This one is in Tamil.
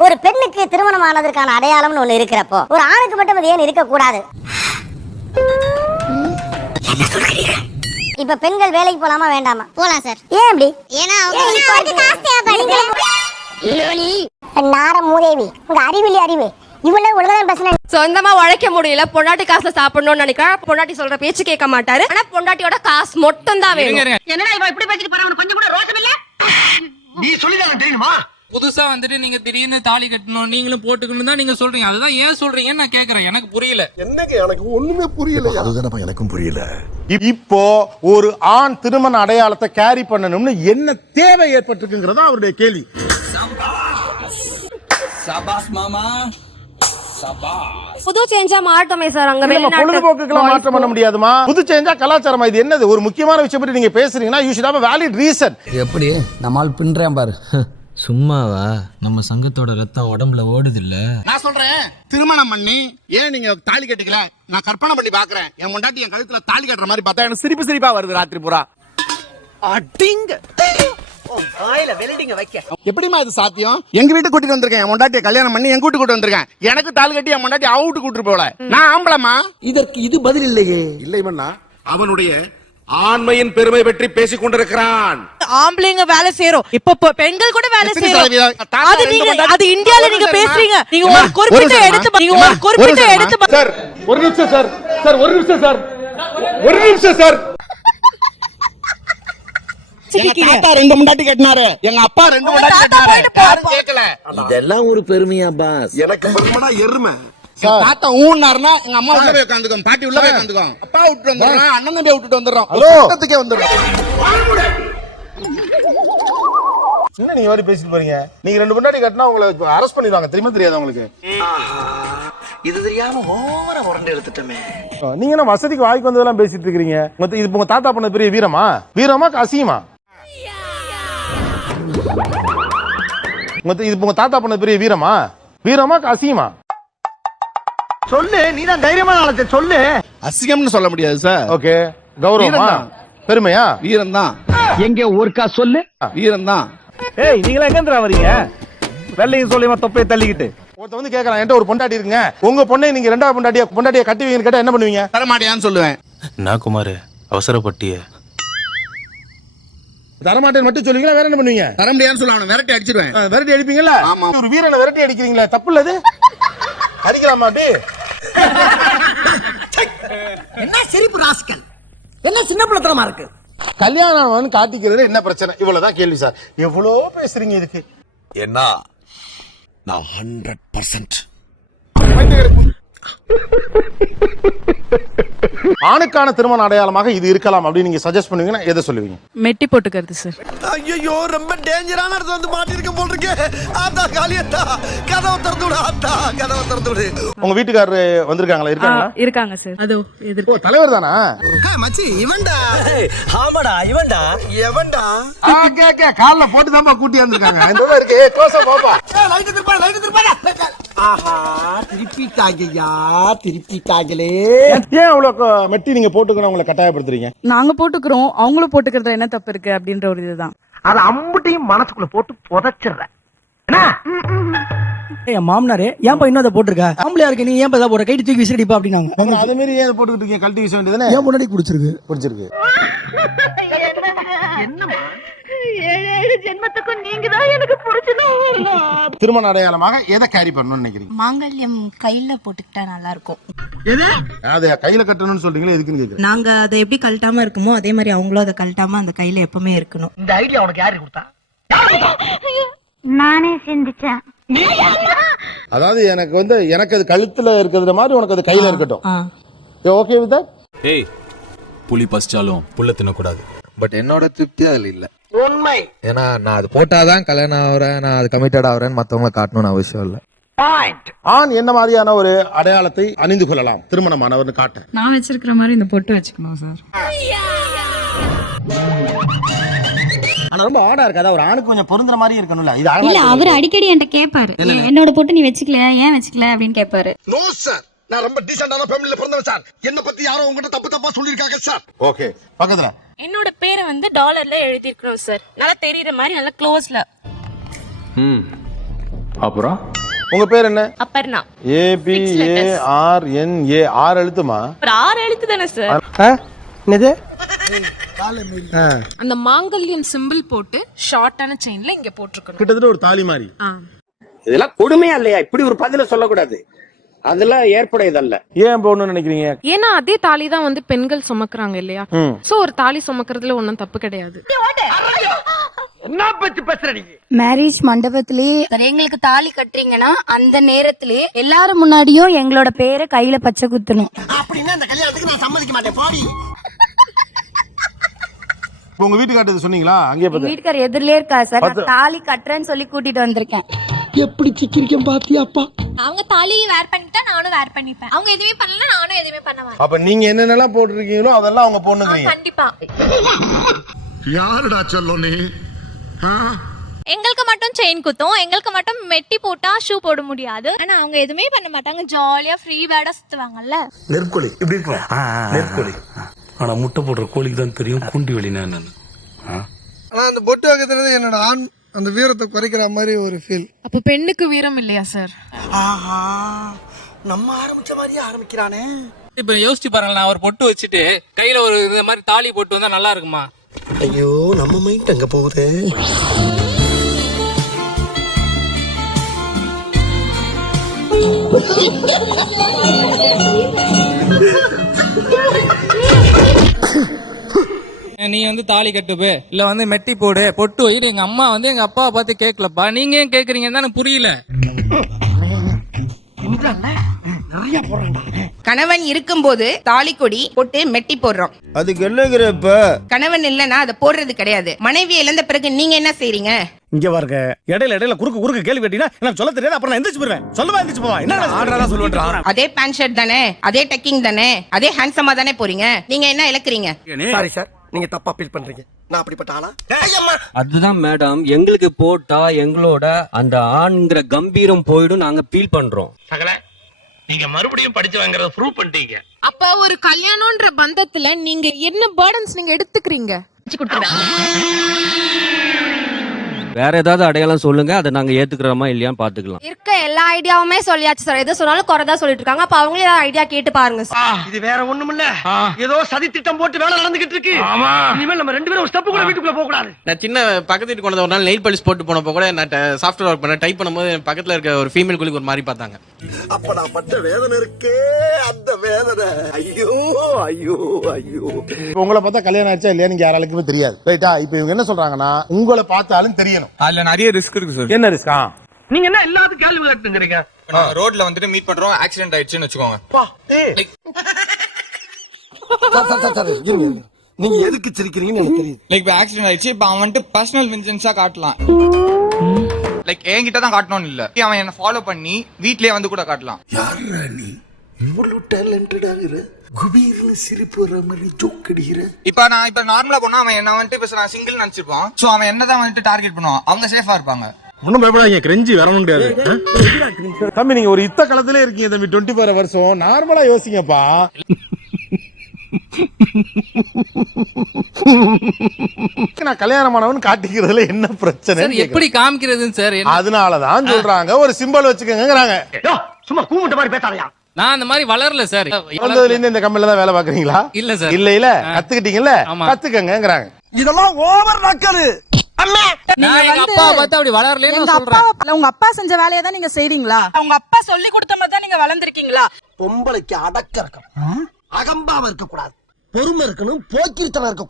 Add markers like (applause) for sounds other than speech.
ஒரு பெண்ணுக்கு திருமணம் ஆனதற்கான அடையாளம்னு ஒண்ணு இருக்கிறப்போ ஒரு ஆணுக்கு மட்டும் அது ஏன் இருக்கக்கூடாது? இப்ப பெண்கள் வேலைக்கு போலாமா வேண்டாமா? போலாம் சார். ஏன் அப்படி? ஏன்னா இப்ப நார மூதேவி உங்க அறிவிலி அறிவு. இவ்வளவு ஒழுங்கதான் பேசுன சொந்தமா உழைக்க முடியல பொண்டாட்டி காசுல சாப்பிடணும்னு நினைக்கிறேன் பொண்டாட்டி சொல்ற பேச்சு கேட்க மாட்டாரு. ஆனா பொண்டாட்டியோட காசு மட்டும் தான் வேணும். நீ சொல்லிதானே தெரியுமா? புதுசா வந்துட்டு நீங்க திடீர்னு தாலி கட்டணும் நீங்களும் போட்டுக்கணும் தான் நீங்க சொல்றீங்க. அதுதான் ஏன் சொல்றீங்கன்னு நான் கேக்குறேன். எனக்கு புரியல. என்னங்க எனக்கு ஒண்ணுமே புரியல அதுதானப்பா எனக்கும் புரியல. இப்- இப்போ ஒரு ஆண் திருமண அடையாளத்தை கேரி பண்ணணும்னு என்ன தேவை ஏற்பட்டிருக்குங்கிறதா அவருடைய கேள்வி. புது சேஞ்சா மாட்டோமே சார் அங்க நம்ம பொழுதுபோக்குக்கெல்லாம் மாற்றம் பண்ண முடியாதுமா புது சேஞ்சா கலாச்சாரமா இது என்னது? ஒரு முக்கியமான விஷயம் பற்றி நீங்க பேசுறீங்கன்னா you should have valid reason எப்படி? நம்மால் பின்றேன் பாரு. சும்மாவா? நம்ம சங்கத்தோட ரத்தம் உடம்புல ஓடுது இல்ல நான் சொல்றேன். திருமணம் பண்ணி ஏன் நீங்க தாலி கட்டிக்கல? நான் கற்பனை பண்ணி பாக்குறேன். என் முண்டாட்டி என் கழுத்துல தாலி கட்டுற மாதிரி பார்த்தா எனக்கு சிரிப்பு சிரிப்பா வருது ராத்திரி பூரா. வைக்க. எப்படிமா இது சாத்தியம்? எங்க வீட்டுக்கு கூட்டிட்டு வந்திருக்கேன். என் முண்டாட்டியை கல்யாணம் பண்ணி என் வீட்டுக்கு கூட்டு வந்திருக்கேன். எனக்கு தாலி கட்டி என் முண்டாட்டி அவுட்டு கூட்டு போல நான் ஆம்பளமா இதற்கு இது பதில் இல்லையே. இல்லை மண்ணா அவனுடைய ஆண்மையின் பெருமை பற்றி பேசிக் கொண்டிருக்கிறான். ஆம்பளைங்க வேலை செய்யறோம் இப்ப பெண்கள் கூட வேலை செய்யறோம் அது நீங்க இந்தியால நீங்க ஒரு பேசுறீங்க. நிமிஷம் நீங்க ஒரு குறிப்பிட்ட எடுத்து. நீங்க ஒரு குறிப்பிட்ட எடுத்து. சார் ஒரு நிமிஷம் சார். சார் ஒரு நிமிஷம் சார். ஒரு நிமிஷம் சார். ரெண்டு முண்டாட்டி கட்டினாரு. எங்க அப்பா ரெண்டு முண்டாட்டி கட்டினாரு. இதெல்லாம் ஒரு பெருமையா பாஸ்? எனக்கு பெருமனா எருமை. தாத்தா ஊன்னாருன்னா எங்க அம்மா உள்ள போய் பாட்டி உள்ள போய் உட்காந்துக்கும் அப்பா விட்டு வந்துடுறோம் அண்ணன் தம்பி விட்டுட்டு வந்துடுறோம். பக்கத்துக்கே வந்துடுறோம். என்ன நீங்க மாதிரி பேசிட்டு போறீங்க? நீங்க ரெண்டு முன்னாடி கட்டினா உங்களை அரெஸ்ட் பண்ணிடுவாங்க. தெரியுமா தெரியாது உங்களுக்கு? இது தெரியாம ஓவர உரண்டு எடுத்துட்டோமே. நீங்க என்ன வசதிக்கு வாய்க்கு வந்ததெல்லாம் பேசிட்டு இருக்கீங்க இது உங்க தாத்தா பண்ண பெரிய வீரமா? வீரமா அசிங்கமா? இது உங்க தாத்தா பண்ண பெரிய வீரமா? வீரமா அசிங்கமா? சொல்லு நீ தான் தைரியமான ஆளத்தை சொல்லு. அசிங்கம்னு சொல்ல முடியாது சார் ஓகே கௌரவமா. பெருமையா? வீரம் தான் எங்க ஒருக்கா சொல்லு. வீரம் தான் ஏய் நீங்களா எங்க வரீங்க வெள்ளையும் சொல்லியுமா தொப்பையை தள்ளிக்கிட்டு. ஒருத்த வந்து கேட்கலாம் என்கிட்ட ஒரு பொண்டாட்டி இருக்குங்க. உங்க பொண்ணை நீங்க ரெண்டாவது பொண்டாட்டிய பொண்டாட்டிய கட்டி வைங்கன்னு கேட்டா என்ன பண்ணுவீங்க? தரமாட்டியான்னு சொல்லுவேன். நான் குமார் அவசரப்பட்டிய. தரமாட்டேன்னு மட்டும் சொல்லுவீங்களா வேற என்ன பண்ணுவீங்க? தர முடியாதுன்னு சொல்ல அவனை விரட்டி அடிச்சிருவேன். விரட்டி அடிப்பீங்கல்ல? ஆமா. ஒரு வீரனை விரட்டி அடிக்கிறீங்களா தப்பு இல்ல அது? அடிக்கலாமா அப்படி? என்ன சிரிப்பு ராஸ்கல்? என்ன சின்ன பிள்ளைத்தனமா இருக்கு? கல்யாணம் காட்டிக்கிறது என்ன பிரச்சனை? இவ்வளவுதான் கேள்வி சார். எவ்வளோ பேசுறீங்க இதுக்கு? என்ன? நான் ஹண்ட்ரட் பர்சன்ட் ஆணுக்கான திருமண அடையாளமாக இது இருக்கலாம் அப்படின்னு நீங்க சஜஸ்ட் பண்ணுவீங்கன்னா எதை சொல்லுவீங்க? மெட்டி போட்டுக்கிறது சார் ஐயோ ரொம்ப டேஞ்சரான இடத்துல வந்து மாட்டிருக்க போல் இருக்கு ஆத்தா காளியத்தா கதவை திறந்து விடு ஆத்தா கதவை திறந்து விடு. உங்க வீட்டுக்காரரு வந்திருக்காங்களா? இருக்காங்க சார். அதோ எதிர் ஓ தலைவர் தானா? மச்சி இவன்டா? ஆமாடா இவன்டா. எவன்டா? கால்ல போட்டு தான் கூட்டி வந்திருக்காங்க. இந்த உள்ள இருக்கு. க்ளோஸ் பாப்பா. லைட் திருப்பா லைட் திருப்பா ஆஹா திருப்பிட்டாங்கய்யா திருப்பிட்டாங்களே. ஏன் அவ்வளவு மெட்டி நீங்க போட்டுக்கணும் உங்களை கட்டாயப்படுத்துறீங்க? நாங்க போட்டுக்கிறோம் அவங்களும் போட்டுக்கிறதுல என்ன தப்பு இருக்கு அப்படின்ற ஒரு இதுதான். அத அம்புட்டையும் மனசுக்குள்ள போட்டு புதைச்சிடுறேன். என் மாமனாரே ஏன்பா இன்னும் அதை போட்டிருக்க? ஆம்பளையா இருக்கு நீ ஏன்பா போட கைட்டு தூக்கி விசிறடிப்பா அப்படின்னாங்க. அதே மாதிரி ஏன் இதை போட்டுக்கிட்டு இருக்கீங்க? கழட்டி வீச ஏன் முன்னாடி குடிச்சிருக்கு? பிடிச்சிருக்கு ஜென்மத்துக்கும் நீங்க தான் எனக்கு புடிச்சதும் திருமண அடையாளமாக எதை கேரி பண்ணணும்னு நினைக்கிறீங்க? மாங்கல்யம் கையில போட்டுக்கிட்டா நல்லா இருக்கும் அதை கையில கட்டணும்னு சொல்றீங்களா எதுக்குன்னு கேக்குறேன். நாங்க அதை எப்படி கழட்டாம இருக்குமோ அதே மாதிரி அவங்களும் அதை கழட்டாம அந்த கையில எப்பவுமே இருக்கணும். இந்த ஐடியா உனக்கு யாரு கொடுத்தா? நானே சிந்திச்சேன். அதாவது எனக்கு வந்து எனக்கு அது கழுத்துல இருக்கிறது மாதிரி உனக்கு அது கையில இருக்கட்டும். ஓகே வித் ஏய் புலி பசிச்சாலும் புல்ல தின்னக்கூடாது. பட் என்னோட திருப்தி அதுல இல்ல. உண்மை. ஏன்னா நான் அது போட்டாதான் கல்யாணம் ஆகுறேன் நான் அது கமிட்டட் ஆகுறேன்னு மத்தவங்கள காட்டணும்னு அவசியம் இல்ல. பாயிண்ட் ஆண் என்ன மாதிரியான ஒரு அடையாளத்தை அணிந்து கொள்ளலாம்? திருமணமானவர்னு காட்ட. நான் வச்சிருக்கிற மாதிரி இந்த பொட்டு வச்சுக்கணும் சார். ஆனா ரொம்ப ஆடா இருக்காதா? ஒரு ஆணுக்கு கொஞ்சம் பொருந்துற மாதிரி இருக்கணும்ல. இது இல்ல அவர் அடிக்கடி என்கிட்ட கேட்பாரு. என்னோட போட்டு நீ வச்சுக்கல ஏன் வச்சுக்கல அப்படின்னு கேட்பாரு. நோ சார் நான் ரொம்ப டீசென்டான ஃபேமிலில பிறந்தவன் சார் என்ன பத்தி யாரோ உங்ககிட்ட தப்பு தப்பா சொல்லிருக்காங்க சார் ஓகே பக்கத்துல. என்னோட பேரை வந்து டாலர்ல எழுதிருக்கணும் சார் நல்லா தெரியற மாதிரி நல்லா க்ளோஸ்ல ம். அப்புறம்? உங்க பேர் என்ன? Aparna A P A R N A ஆறு எழுத்துமா? ஆறு எழுத்து தானே சார் என்னது? அந்த மாங்கல்யம் சிம்பிள் போட்டு ஷார்ட்டான செயின்ல இங்க போட்டிருக்கணும். கிட்டத்தட்ட ஒரு தாலி மாதிரி. இதெல்லாம் கொடுமையா இல்லையா? இப்படி ஒரு பதில சொல்லக்கூடாது. அதெல்லாம் ஏற்புடையதல்ல. ஏன் போகணும்னு நினைக்கிறீங்க? ஏன்னா அதே தாலி தான் வந்து பெண்கள் சுமக்குறாங்க இல்லையா. சோ ஒரு தாலி சுமக்கிறதுல ஒண்ணும் தப்பு கிடையாது. மேரேஜ் மண்டபத்திலே எங்களுக்கு தாலி கட்டுறீங்கன்னா அந்த நேரத்திலே எல்லாரும் முன்னாடியும் எங்களோட பேரை கையில பச்சை குத்தணும். அப்படின்னா இந்த கல்யாணத்துக்கு நான் சம்மதிக்க மாட்டேன். பாடி உங்க வீட்டுக்காரத்து சொன்னீங்களா? அங்கே பார்த்து வீட்டுக்கார் எதிரிலே இருக்கா சார். தாலி கட்டுறேன்னு சொல்லி கூட்டிட்டு வந்திருக்கேன். எப்படி சிக்கிரிக்கம் பாத்தியாப்பா அவங்க தாலி வேர் பண்ணிட்டா நானும் வேர் பண்ணிப்பேன். அவங்க எதுவுமே பண்ணல நானும் எதுவுமே பண்ண மாட்டேன். அப்ப நீங்க என்னென்னலாம் போட்டிருக்கீங்களோ அதெல்லாம் அவங்க பொண்ணுங்கிறீங்க கண்டிப்பா. யாருடா சொல்லும் நீ? எங்களுக்கு மட்டும் செயின் குத்தும். எங்களுக்கு மட்டும் மெட்டி போட்டா ஷூ போட முடியாது. ஆனா அவங்க எதுவுமே பண்ண மாட்டாங்க. ஜாலியா ஃப்ரீ பேடா சுத்துவாங்கல்ல. நெற்கொலி இப்படி இருக்கு நெற்கொலி ஆனா முட்டை போடுற கோழிக்கு தான் தெரியும். குண்டி வெளினா என்னன்னு. ஆனா அந்த பொட்டு வைக்கிறது என்னோட ஆண் அந்த வீரத்தை குறைக்கிற மாதிரி ஒரு ஃபீல் அப்ப பெண்ணுக்கு வீரம் இல்லையா சார் ஆஹா நம்ம ஆரம்பிச்ச மாதிரியே ஆரம்பிக்கிறானே. இப்ப யோசிச்சு பாருங்க நான் ஒரு பொட்டு வச்சுட்டு கையில ஒரு இந்த மாதிரி தாலி போட்டு வந்தா நல்லா இருக்குமா? ஐயோ நம்ம மைண்ட் அங்க போகுது? (laughs) நீ வந்து தாலி கட்டுப்பு. இல்ல வந்து மெட்டி போடு. பொட்டு வைடு எங்க அம்மா வந்து எங்க அப்பாவை பார்த்து கேட்கலப்பா. நீங்க ஏன் கேக்குறீங்கன்னு தான் எனக்கு புரியல. கணவன் இருக்கும்போது தாலி கொடி போட்டு மெட்டி போடுறோம். அதுக்கு என்னங்கிறப்ப கணவன் இல்லைன்னா அதை போடுறது கிடையாது. மனைவி இழந்த பிறகு நீங்க என்ன செய்றீங்க? இங்க பாருங்க. இடையில இடையில குறுக்கு குறுக்கு கேள்வி கேட்டீங்கன்னா எனக்கு சொல்ல தெரியாது. அப்புறம் நான் எந்திரிச்சு போயிருவேன் சொல்லவா எந்திரிச்சு போவா? என்ன ஆடுறதா சொல்லுவேன் அதே பேண்ட் ஷர்ட் தானே? அதே டக்கிங் தானே? அதே ஹேண்ட்ஸமா தானே போறீங்க? நீங்க என்ன இழக்கிறீங்க? சாரி சார் நீங்க தப்பா ஃபீல் பண்றீங்க. நான் அப்படிப்பட்ட ஆளா? அதுதான் மேடம் எங்களுக்கு போட்டா எங்களோட அந்த ஆண்ங்கிற கம்பீரம் போயிடும் நாங்க ஃபீல் பண்றோம். நீங்க மறுபடியும் படிச்சு வாங்குறத ப்ரூவ் பண்ணிட்டீங்க. அப்ப ஒரு கல்யாணம்ன்ற பந்தத்துல நீங்க என்ன பேர்டன்ஸ் நீங்க எடுத்துக்கிறீங்க? வேற ஏதாவது அடையாளம் சொல்லுங்க அதை நாங்க ஏத்துக்கிறோமா இல்லையான்னு பாத்துக்கலாம். இருக்க எல்லா ஐடியாவுமே சொல்லியாச்சு சார். எது சொன்னாலும் குறைதான் சொல்லிட்டு இருக்காங்க. அப்ப அவங்களே ஏதாவது ஐடியா கேட்டு பாருங்க சார். இது வேற ஒண்ணும் இல்ல ஏதோ சதி திட்டம் போட்டு வேலை நடந்துகிட்டு இருக்கு. இனிமேல் நம்ம ரெண்டு பேரும் ஒரு ஸ்டெப் கூட வீட்டுக்குள்ள போக கூடாது நான் சின்ன பக்கத்து வீட்டு கொண்டு ஒரு நாள் நெயில் பாலிஷ் போட்டு போனப்போ கூட நான் சாஃப்ட்வேர் ஒர்க் பண்ண டைப் பண்ணும்போது பக்கத்துல இருக்க ஒரு ஃபீமேல் குளிக்கு ஒரு மாதிரி பார்த்தாங்க. அப்ப நான் பட்ட வேதனை இருக்கே அந்த வேதனை. ஐயோ ஐயோ ஐயோ. உங்களை பார்த்தா கல்யாணம் ஆச்சா இல்லையா நீங்க யாராலுக்குமே தெரியாது. ரைட்டா இப்ப இவங்க என்ன சொல்றாங்கன்னா உங்களை பார்த்தாலும் தெரியணும் அதுல நிறைய ரிஸ்க் இருக்கு சார் என்ன ரிஸ்கா நீங்க என்ன எல்லாத்துக்கும் கேள்வி கேட்டுங்கிறீங்க ரோட்ல வந்துட்டு மீட் பண்றோம் ஆக்சிடென்ட் ஆயிடுச்சுன்னு வச்சுக்கோங்க. நீங்க எதுக்கு சிரிக்கிறீங்கன்னு எனக்கு தெரியுது. லைக் இப்போ ஆக்சிடென்ட் ஆயிடுச்சு இப்போ அவன் வந்துட்டு பர்சனல் வெஞ்சன்ஸா காட்டலாம். லைக் என்கிட்ட தான் காட்டணும்னு இல்ல. அவன் என்ன ஃபாலோ பண்ணி வீட்லயே வந்து கூட காட்டலாம். யாரா நீ? இவ்வளவு டேலண்டட் ஆகுற குபீர்னு சிரிப்பு வர மாதிரி ஜோக் அடிக்கிற இப்போ நான் இப்போ நார்மலா போனா அவன் என்ன வந்துட்டு இப்போ நான் சிங்கிள் நினைச்சிருப்பான். சோ அவன் என்ன தான் வந்துட்டு டார்கெட் பண்ணுவான் அவங்க சேஃபா இருப்பாங்க. ஒன்னும் பயப்படாதீங்க கிரெஞ்சி வரணும் கிடையாது. தம்பி நீங்க ஒரு இத்த களத்திலே இருக்கீங்க தம்பி டுவெண்ட்டி ஃபோர் வருஷம் நார்மலா யோசிங்கப்பா. (laughs) நான் கல்யாணமானவன் காட்டிக்கிறதுல என்ன பிரச்சனை எப்படி காமிக்கிறதுன்னு சார் அதனாலதான் சொல்றாங்க. ஒரு சிம்பல் வச்சுக்கோங்கிறாங்க சும்மா கூமுட்ட மாதிரி பேசாதயா? நான் அந்த மாதிரி வளரல சார். வந்ததுல இருந்து இந்த கம்பெனில தான் வேலை பாக்குறீங்களா இல்ல சார். இல்ல இல்ல. கத்துக்கிட்டீங்கல்ல? ஆமா. கத்துக்கங்கிறாங்க இதெல்லாம் ஓவர் நக்கலு. நான் எங்க அப்பா பார்த்து அப்படி வளரலன்னு சொல்றேன். உங்க அப்பா செஞ்ச வேலையை தான் நீங்க செய்றீங்களா? உங்க அப்பா சொல்லி கொடுத்த மாதிரி தான் நீங்க வளர்ந்துருக்கீங்களா? பொம்பளைக்கு அடக்க இருக்கணும். அகம்பாவ இருக்க கூடாது பொறுமை இருக்கணும். போக்கிரித்தனம் இருக்க